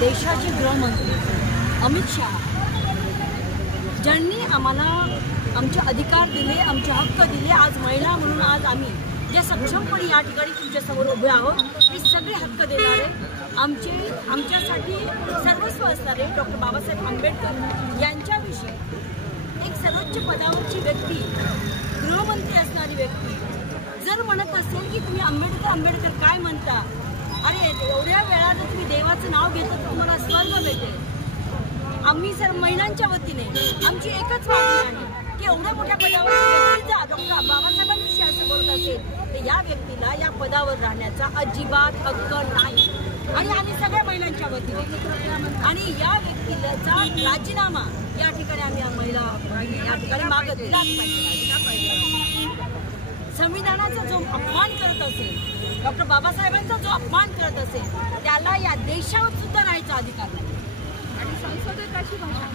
देशाचे गृहमंत्री अमित शहा ज्यांनी आम्हाला आमचे अधिकार दिले, आमचे हक्क दिले, आज महिला म्हणून आज आम्ही जे सक्षमपणे या ठिकाणी तुमच्यासमोर उभे आहोत, हे सगळे हक्क देणारे आमच्यासाठी सर्वस्व असणारे डॉक्टर बाबासाहेब आंबेडकर यांच्याविषयी एक सर्वोच्च पदावरची व्यक्ती, गृहमंत्री असणारी व्यक्ती जर म्हणत असेल की तुम्ही आंबेडकर काय म्हणता, अरे एवढ्या वेळा जर तुम्ही देवाचं नाव घेता तर तुम्हाला स्वर्ग भेटेल। आम्ही सर्व महिलांच्या वतीने आमची एकच मागणी आहे की एवढ्या मोठ्या पदावर व्यक्तीचा डॉक्टर बाबासाहेबांविषयी असं बोलत असेल तर या व्यक्तीला या पदावर राहण्याचा अजिबात हक्क नाही। आणि आम्ही सगळ्या महिलांच्या वतीने आणि या व्यक्तीचा राजीनामा या ठिकाणी आम्ही महिला या ठिकाणी मागत दिलाच पाहिजे। संविधानाचा जो अपमान करत असेल, डॉक्टर बाबासाहेबांचा जो अपमान करत असेल त्याला या देशावर सुद्धा राहायचा अधिकार नाही। आणि संसदेत अशी भाषा